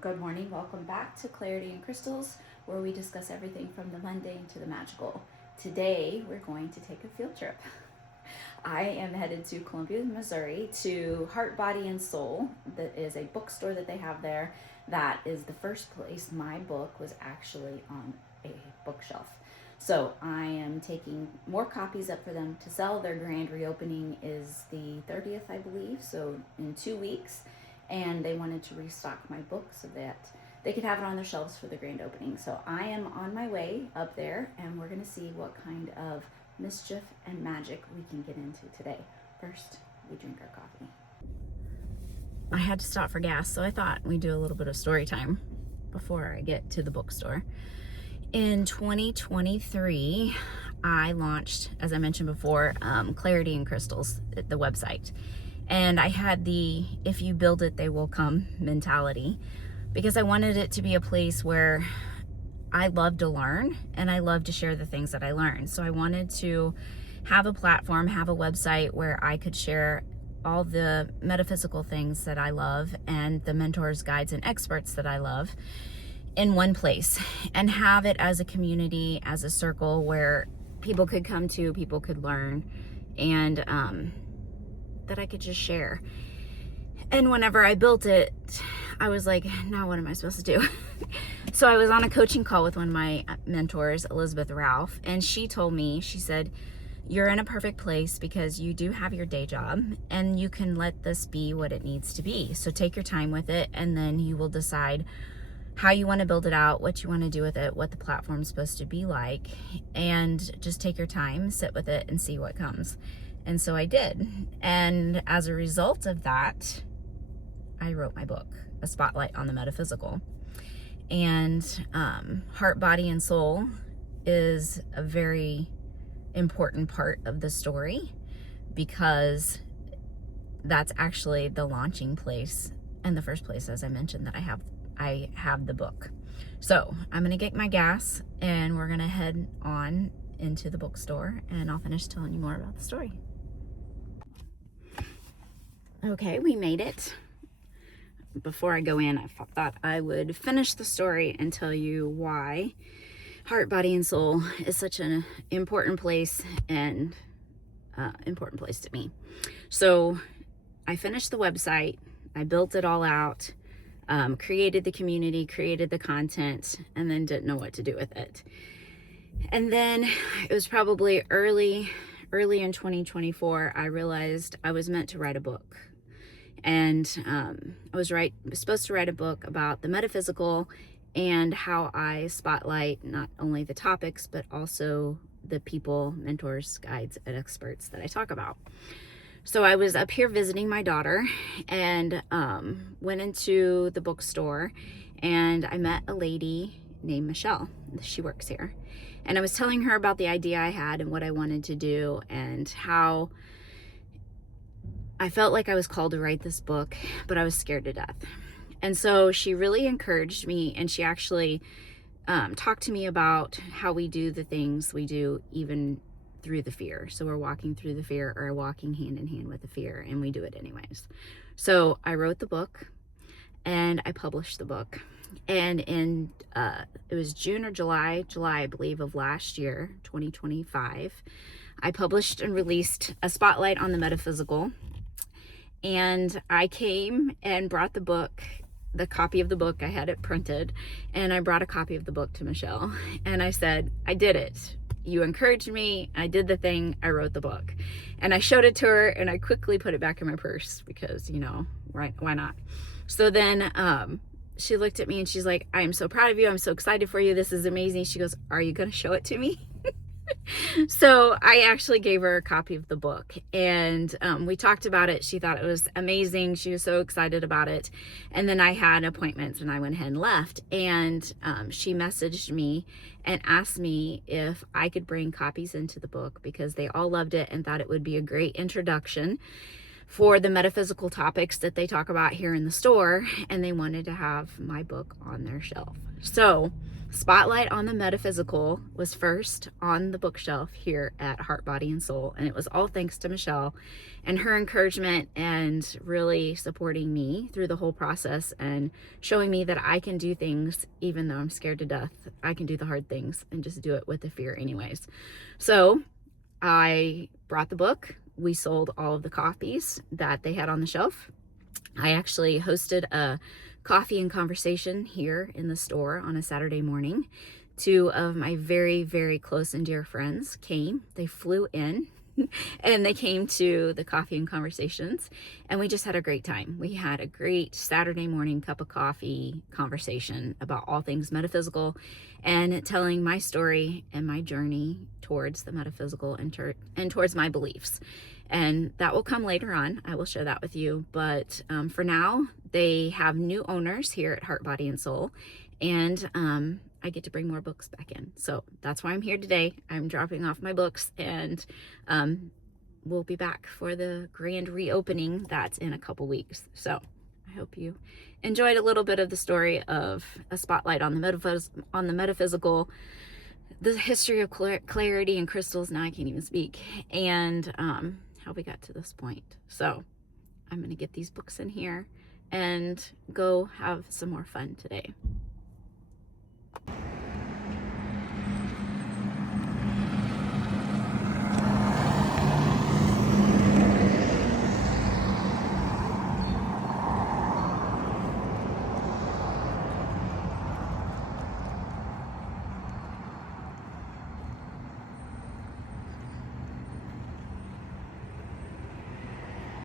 Good morning. Welcome back to Clarity and Crystals, where we discuss everything from the mundane to the magical. Today, we're going to take a field trip. I am headed to Columbia, Missouri to Heart, Body, and Soul. That is a bookstore that they have there. That is the first place my book was actually on a bookshelf. So I am taking more copies up for them to sell. Their grand reopening is the 30th, I believe, so in 2 weeks. And they wanted to restock my book so that they could have it on their shelves for the grand opening. So I am on my way up there, and we're going to see what kind of mischief and magic we can get into today. First, we drink our coffee. I had to stop for gas, so I thought we'd do a little bit of story time before I get to the bookstore. In 2023, I launched, as I mentioned before, Clarity and Crystals, the website. And I had the if you build it, they will come mentality, because I wanted it to be a place where I love to learn and I love to share the things that I learned. So I wanted to have a platform, have a website where I could share all the metaphysical things that I love and the mentors, guides, and experts that I love in one place, and have it as a community, as a circle where people could come to, people could learn, and that I could just share. And whenever I built it, I was like, now what am I supposed to do? So I was on a coaching call with one of my mentors, Elizabeth Ralph, and she told me, she said, you're in a perfect place because you do have your day job and you can let this be what it needs to be. So take your time with it, and then you will decide how you want to build it out, what you want to do with it, what the platform's supposed to be like, and just take your time, sit with it, and see what comes. And so I did. And as a result of that, I wrote my book, A Spotlight on the Metaphysical. And Heart, Body, and Soul is a very important part of the story, because that's actually the launching place and the first place, as I mentioned, that I have the book. So I'm gonna get my gas and we're gonna head on into the bookstore, and I'll finish telling you more about the story. Okay, we made it. Before I go in, I thought I would finish the story and tell you why Heart, Body, and Soul is such an important place, and important place to me. So I finished the website, I built it all out, created the community, created the content, and then didn't know what to do with it. And then it was probably early in 2024, I realized I was meant to write a book. And I was supposed to write a book about the metaphysical and how I spotlight not only the topics, but also the people, mentors, guides, and experts that I talk about. So I was up here visiting my daughter, and went into the bookstore, and I met a lady named Michelle. She works here. And I was telling her about the idea I had and what I wanted to do, and how I felt like I was called to write this book, but I was scared to death. And so she really encouraged me, and she actually talked to me about how we do the things we do even through the fear. So we're walking through the fear, or walking hand in hand with the fear, and we do it anyways. So I wrote the book and I published the book. And in it was June or July, I believe, of last year, 2025, I published and released A Spotlight on the Metaphysical. And I came and brought the copy of the book. I had it printed, and I brought a copy of the book to Michelle, and I said, I did it. You encouraged me. I did the thing. I wrote the book. And I showed it to her, and I quickly put it back in my purse because, right, why not? So then she looked at me and she's like, I am so proud of you. I'm so excited for you. This is amazing. She goes, are you going to show it to me? So I actually gave her a copy of the book, and we talked about it. She thought it was amazing. She was so excited about it. And then I had appointments and I went ahead and left. And she messaged me and asked me if I could bring copies into the book, because they all loved it and thought it would be a great introduction for the metaphysical topics that they talk about here in the store, and they wanted to have my book on their shelf. So Spotlight on the Metaphysical was first on the bookshelf here at Heart, Body, and Soul, and it was all thanks to Michelle and her encouragement and really supporting me through the whole process and showing me that I can do things even though I'm scared to death. I can do the hard things and just do it with the fear anyways. So I brought the book. We sold all of the copies that they had on the shelf. I actually hosted a coffee and conversation here in the store on a Saturday morning. Two of my very, very close and dear friends came. They flew in and they came to the coffee and conversations, and we just had a great time. We had a great Saturday morning cup of coffee conversation about all things metaphysical and telling my story and my journey towards the metaphysical and towards my beliefs. And that will come later on. I will share that with you. But for now, they have new owners here at Heart, Body, and Soul. And I get to bring more books back in. So that's why I'm here today. I'm dropping off my books, and we'll be back for the grand reopening that's in a couple weeks. So I hope you enjoyed a little bit of the story of a spotlight on the metaphysical, the history of clarity and crystals. Now I can't even speak. And how we got to this point. So I'm going to get these books in here and go have some more fun today.